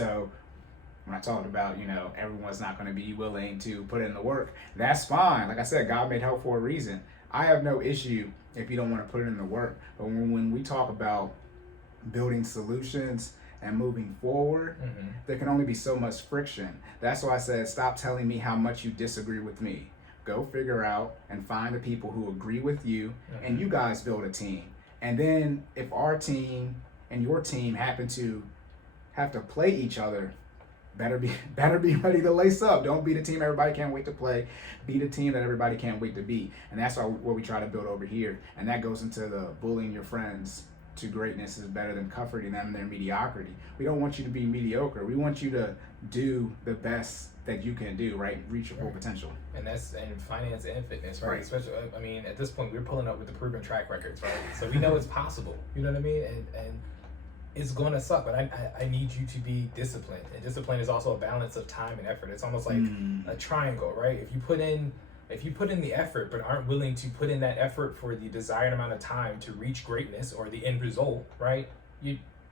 So when I talked about, everyone's not going to be willing to put in the work, that's fine. Like I said, God made help for a reason. I have no issue if you don't want to put in the work. But when we talk about building solutions and moving forward, there can only be so much friction. That's why I said, stop telling me how much you disagree with me. Go figure out and find the people who agree with you, and you guys build a team. And then if our team and your team happen to have to play each other, better be ready to lace up. Don't be the team everybody can't wait to play. Be the team that everybody can't wait to be. And that's what we try to build over here. And that goes into the bullying your friends to greatness is better than comforting them in their mediocrity. We don't want you to be mediocre. We want you to do the best that you can do, right? Reach your full potential. And that's in finance and fitness, right? Especially, I mean, at this point, we're pulling up with the proven track records, right? So we know it's possible. You know what I mean? And it's going to suck, but I need you to be disciplined. And discipline is also a balance of time and effort. It's almost like a triangle, right? If you put in the effort but aren't willing to put in that effort for the desired amount of time to reach greatness or the end result, right?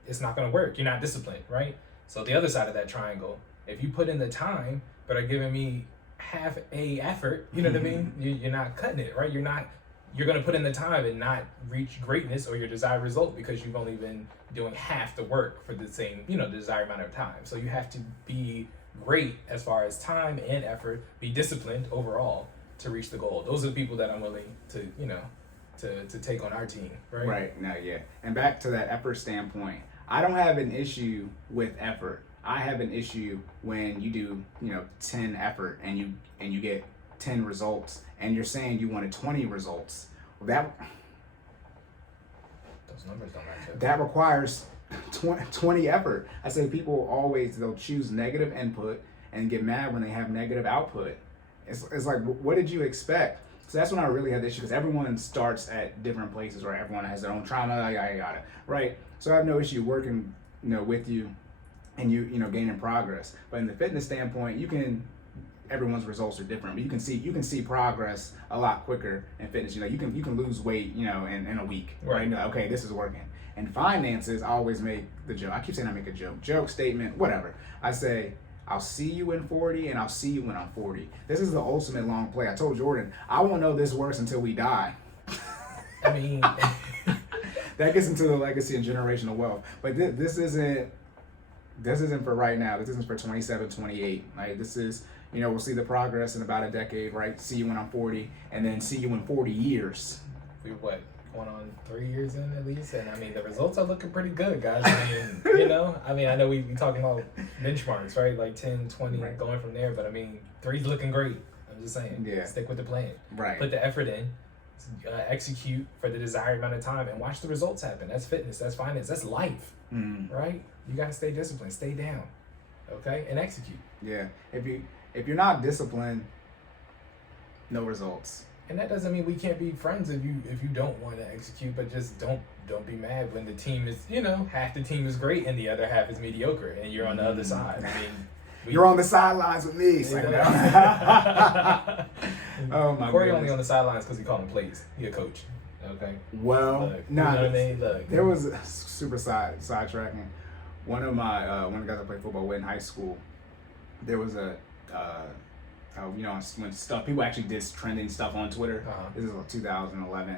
It's not going to work. You're not disciplined, right? So the other side of that triangle, if you put in the time but are giving me half a effort, you know what I mean? You're not cutting it, right? You're going to put in the time and not reach greatness or your desired result because you've only been doing half the work for the same, desired amount of time. So you have to be great as far as time and effort, be disciplined overall to reach the goal. Those are the people that I'm willing to, to take on our team, right? Right. No, yeah. And back to that effort standpoint, I don't have an issue with effort. I have an issue when you do, 10 effort and you get 10 results and you're saying you wanted 20 results. Well, those numbers don't match up. That requires 20 effort. I say they'll choose negative input and get mad when they have negative output. It's like, what did you expect? So that's when I really had the issue, because everyone starts at different places, right? Everyone has their own trauma, yada, right? So I have no issue working, with you and you gaining progress. But in the fitness standpoint, everyone's results are different, but you can see progress a lot quicker in fitness. You can lose weight, in a week, right? Okay, this is working. And finances, I always make the joke. I keep saying I make a joke, statement, whatever. I say, I'll see you in 40 and I'll see you when I'm 40. This is the ultimate long play. I told Jordan, I won't know this works until we die. I mean, that gets into the legacy and generational wealth. But this isn't for right now. This isn't for 27, 28. Right? This is, we'll see the progress in about a decade, right? See you when I'm 40, and then see you in 40 years. We're going on 3 years in at least, and I mean the results are looking pretty good, guys. I mean, I know we talking about benchmarks, right? Like 10, 20, right, going from there, but I mean 3's looking great. I'm just saying, stick with the plan, right? Put the effort in, execute for the desired amount of time, and watch the results happen. That's fitness, that's finance, that's life, right? You gotta stay disciplined, stay down, okay, and execute. Yeah, if you're not disciplined, no results. And that doesn't mean we can't be friends if you don't want to execute, but just don't be mad when the team is, half the team is great and the other half is mediocre and you're on the other side. I mean, you're on the sidelines with me. Oh my Cory only on the sidelines because he called him plays. He a coach. Okay. Well, you know what I mean? There was super sidetracking. One of the guys I played football with in high school, there was when people actually did trending stuff on Twitter. This is like 2011.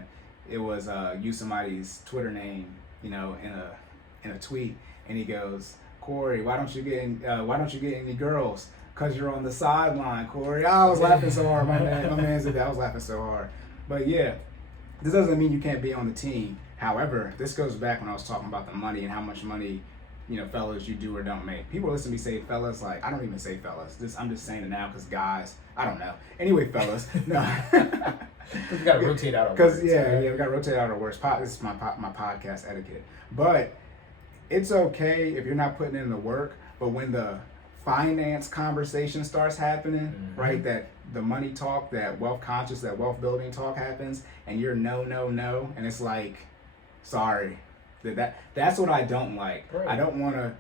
It was use somebody's Twitter name, in a tweet, and he goes, Cory, why don't you get any girls? Cause you're on the sideline, Cory. I was laughing so hard, my man said that. I was laughing so hard. But yeah, this doesn't mean you can't be on the team. However, this goes back when I was talking about the money and how much money, fellas, you do or don't make. People listen to me say fellas, like, I don't even say fellas. I'm just saying it now because guys, I don't know. Anyway, fellas, no. We got to rotate out our words. We got to rotate out our words. This is my podcast etiquette. But it's okay if you're not putting in the work, but when the finance conversation starts happening, right, that the money talk, that wealth conscious, that wealth building talk happens, and you're no, and it's like, sorry. That's what I don't like. Right. I don't want to.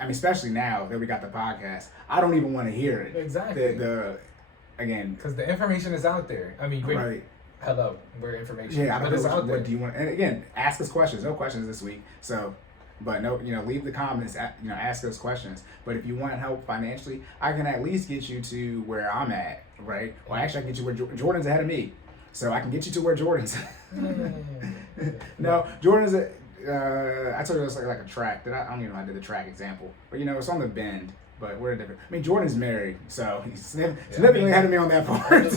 Especially now that we got the podcast, I don't even want to hear it. Exactly. Again, because the information is out there. I mean, right. Hello, we're information. Yeah, I don't know it's out there. What do you want? And again, ask us questions. No questions this week. So But no, leave the comments. Ask us questions. But if you want help financially, I can at least get you to where I'm at, right? Well, actually, I can get you where Jordan's ahead of me, so I can get you to where Jordan's. No, Jordan's. I told you it's like a track. I don't even know how I did the track example, but it's on the bend. But we're different. I mean, Jordan's married, so he's significantly ahead of me on that part.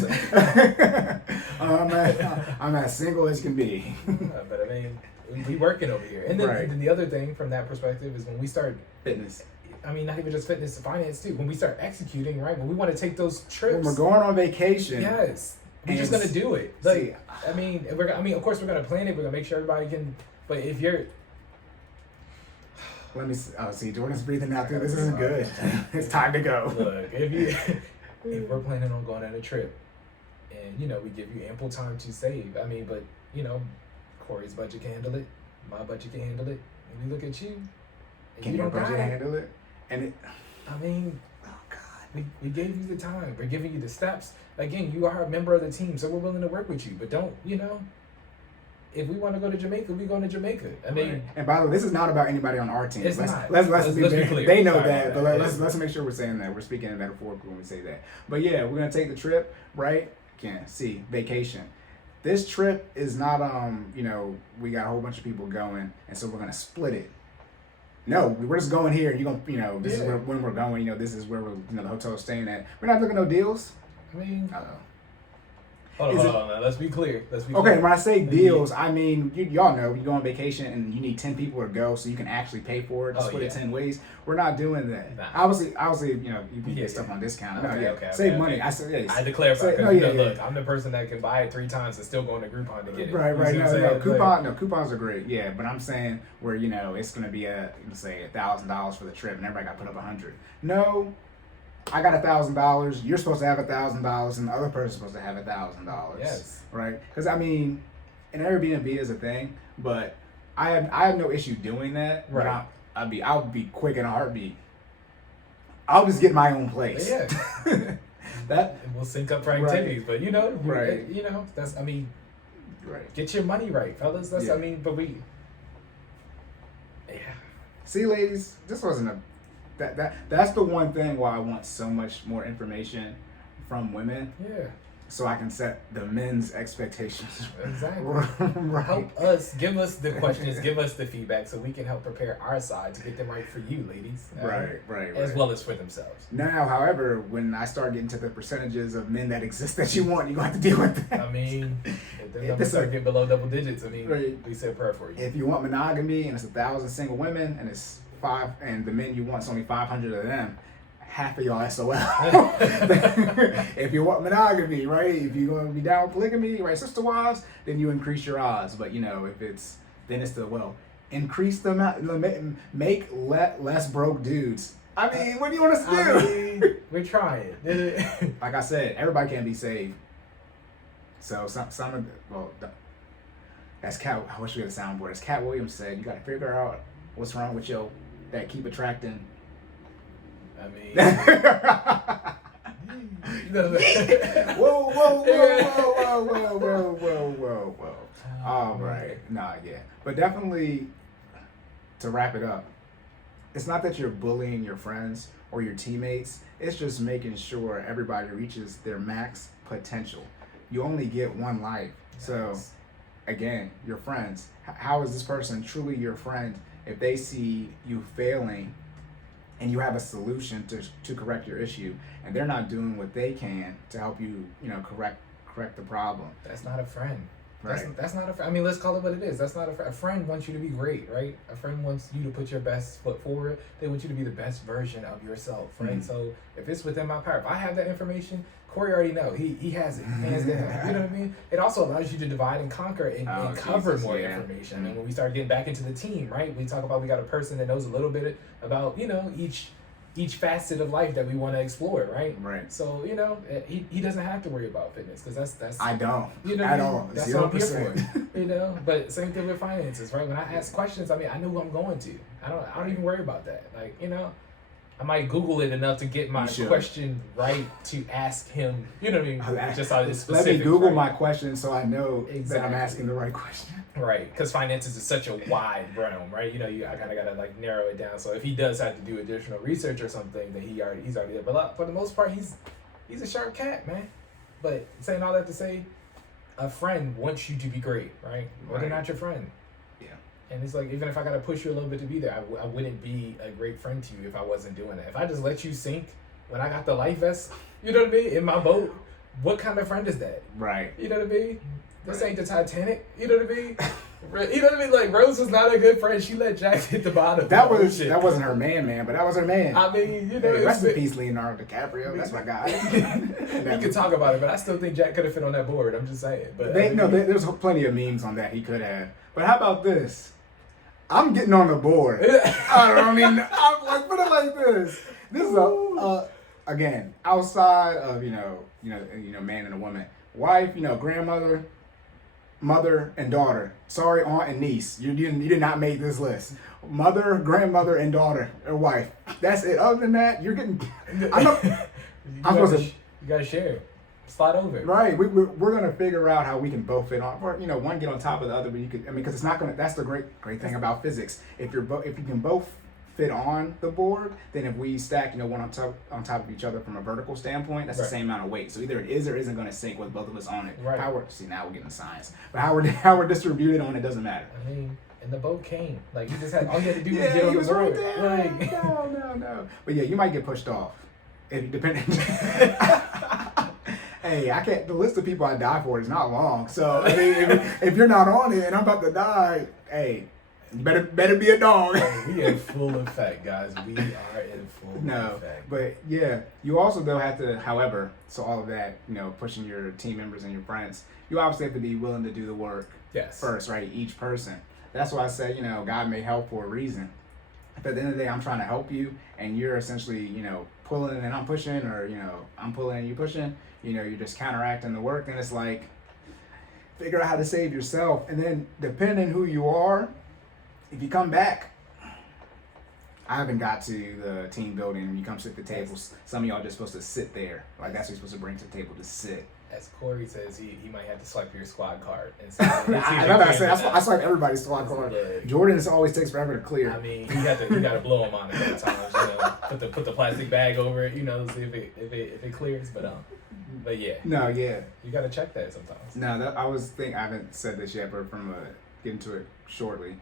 I'm as single as can be. But I mean, we working over here. And then the other thing from that perspective is when we start fitness. I mean, not even just fitness, finance too. When we start executing, right? When we want to take those trips. When we're going on vacation. Yes. We're just gonna do it. Like, I mean, of course, we're gonna plan it. We're gonna make sure everybody can. But if you're Let me see. Jordan's breathing out through. This isn't good. It's time to go. Look, if we're planning on going on a trip, and we give you ample time to save. I mean, but Cory's budget can handle it. My budget can handle it. And we look at you. Can your budget handle it? I mean, oh God, we gave you the time. We're giving you the steps. Again, you are a member of the team, so we're willing to work with you. But don't if we want to go to Jamaica, we go to Jamaica. I mean, and by the way, this is not about anybody on our team. Let's be clear. They know that, but let's make sure we're saying that. We're speaking metaphorically when we say that. But yeah, we're gonna take the trip, right? Vacation. This trip is not we got a whole bunch of people going, and so we're gonna split it. No, we're just going here. You're gonna, this is when we're going. This is where we're, the hotel's staying at. We're not looking at no deals. I mean. Hold on. Now, let's be clear. Okay, when I say deals, I mean, y'all know, you go on vacation and you need 10 people to go so you can actually pay for it, to split it 10 ways. We're not doing that. Nah. Obviously, you can get stuff on discount. Save money. I had to clarify. Look, I'm the person that can buy it 3 times and still go into Groupon to get it. Right. Coupons are great, yeah, but I'm saying where, it's going to be say $1,000 for the trip and everybody got to put up $100. No. I got $1,000. You're supposed to have $1,000, and the other person's supposed to have $1,000. Yes. Right? Because I mean, an Airbnb is a thing, but I have no issue doing that. Right. But I'll be quick in a heartbeat. I'll just get my own place. Yeah. That we'll sync up for activities, but right. That's right. Get your money right, fellas. That's but we. Yeah. See, ladies, this wasn't a. That's the one thing why I want so much more information from women. Yeah. So I can set the men's expectations. Exactly. Right. Help us, give us the questions, give us the feedback so we can help prepare our side to get them right for you, ladies. Right. As well as for themselves. Now, however, when I start getting to the percentages of men that exist that you want, you're going to have to deal with that. I mean, if the numbers start getting below double digits, we said prayer for you. If you want monogamy and it's 1,000 single women and it's 5, and the men you want is only 500 of them, half of y'all SOL. If you want monogamy, right? If you're going to be down with polygamy, right, sister wives, then you increase your odds. But if it's increase the amount, make less broke dudes. I mean, what do you want us to do? We're trying. Like I said, everybody can't be saved. So some of that's Cat. I wish we had a soundboard. As Cat Williams said, you got to figure out what's wrong with that keep attracting. I mean, whoa. All right. But definitely, to wrap it up, it's not that you're bullying your friends or your teammates. It's just making sure everybody reaches their max potential. You only get one life. So, again, your friends. How is this person truly your friend if they see you failing and you have a solution to correct your issue, and they're not doing what they can to help you, correct the problem? That's not a friend. Right. That's not a friend. I mean, let's call it what it is. That's not a friend. A friend wants you to be great, right? A friend wants you to put your best foot forward. They want you to be the best version of yourself, right? Mm-hmm. So if it's within my power, if I have that information, Cory already know. He has it, hands down. You know what I mean? It also allows you to divide and conquer and cover more information. Mm-hmm. And when we start getting back into the team, right? We talk about we got a person that knows a little bit about, each facet of life that we want to explore, right? Right. So, he doesn't have to worry about fitness because that's I don't. At all. That's 0%. What I'm here for. But same thing with finances, right? When I ask questions, I know who I'm going to. I don't even worry about that. I might Google it enough to get my question right to ask him. You know what I mean? Just out of specific. Let me Google my question so I know that I'm asking the right question. Right, because finances is such a wide realm, right? You know, I kind of gotta like narrow it down. So if he does have to do additional research or something, then he's already there. But for the most part, he's a sharp cat, man. But saying all that to say, a friend wants you to be great, right? But they're not your friend. And it's like, even if I got to push you a little bit to be there, I wouldn't be a great friend to you if I wasn't doing that. If I just let you sink when I got the life vest, you know what I mean, in my boat, what kind of friend is that? Right. You know what I mean? This ain't the Titanic. You know what I mean? You know what I mean? Like, Rose was not a good friend. She let Jack hit the bottom. That wasn't her man, but that was her man. I mean, you know. Hey, rest in peace, Leonardo DiCaprio. That's my guy. We could talk about it, but I still think Jack could have fit on that board. I'm just saying. But there's plenty of memes on that he could have. But how about this? I'm getting on the board. I'm like, put it like this. This is again, outside of man and a woman, wife, grandmother, mother and daughter. Sorry, aunt and niece. You did not make this list. Mother, grandmother, and daughter or wife. That's it. Other than that, you're getting. You gotta share it. Slide over. Right. We're gonna figure out how we can both fit on, or one get on top of the other. But because it's not gonna. That's the great thing about physics. If you can both fit on the board, then if we stack, one on top of each other from a vertical standpoint, that's the same amount of weight. So either it is or isn't gonna sink with both of us on it. Right. Now we're getting science, but how we're distributed on it doesn't matter. I mean, and the boat came. Like, you just had all you had to do was get on the board. Right. No. But yeah, you might get pushed off. If depending. Hey, I can't. The list of people I die for is not long. So I mean, if you're not on it and I'm about to die, hey, you better be a dog. We in full effect, guys. We are in full effect. But yeah, you also though have to. However, so all of that, pushing your team members and your friends, you obviously have to be willing to do the work. Yes. First, right? Each person. That's why I say, God made help for a reason. If at the end of the day I'm trying to help you, and you're essentially, pulling and I'm pushing, or I'm pulling and you pushing. You're just counteracting the work, and it's like, figure out how to save yourself. And then, depending who you are, if you come back, I haven't got to the team building. When you come sit at the tables, some of y'all just supposed to sit there. Like, that's what you're supposed to bring to the table, to sit. As Cory says, he might have to swipe your squad card. And I swipe everybody's squad card. Jordan always takes forever to clear. I mean, you got to blow him on it sometimes. Put the plastic bag over it, see if it clears. But yeah. No, yeah. You got to check that sometimes. No, I haven't said this yet, but from getting to it shortly,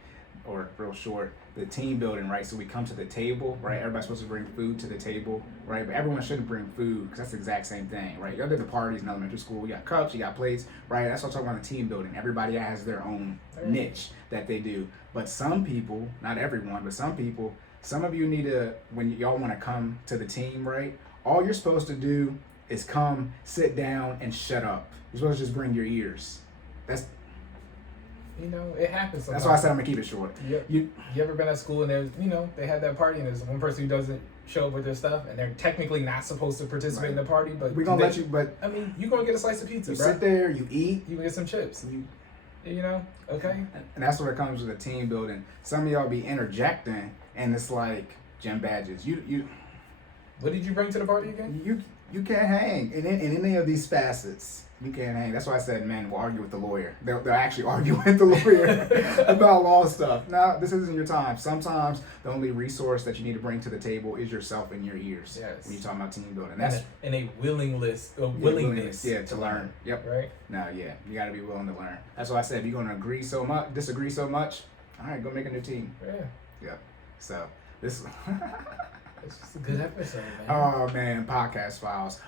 or real short, the team building, right? So we come to the table, right? Everybody's supposed to bring food to the table, right? But everyone shouldn't bring food, because that's the exact same thing, right? Y'all did the parties in elementary school. We got cups, you got plates, right? That's what I'm talking about, the team building. Everybody has their own niche that they do. But some people, not everyone, but some people, some of you need to, when y'all want to come to the team, right? All you're supposed to do is come, sit down, and shut up. You're supposed to just bring your ears. It happens sometimes. That's why I said I'm going to keep it short. You ever been at school and there's, they have that party and there's one person who doesn't show up with their stuff and they're technically not supposed to participate in the party, but we're going to let you, but... I mean, you're going to get a slice of pizza, bro. Sit there, you eat. You can get some chips. Okay? And that's where it comes with the team building. Some of y'all be interjecting and it's like gym badges. You. What did you bring to the party again? You can't hang in any of these facets. You can't hang. That's why I said men will argue with the lawyer. They'll actually argue with the lawyer about law stuff. Now, this isn't your time. Sometimes the only resource that you need to bring to the table is yourself and your ears. Yes. When you're talking about team building. And a willingness. Yeah, to learn. Yep. Right? No, yeah. You got to be willing to learn. That's why I said if you're going to disagree so much, all right, go make a new team. Yeah. Yep. So, this... It's just a good episode, man. Oh, man. Podcast files.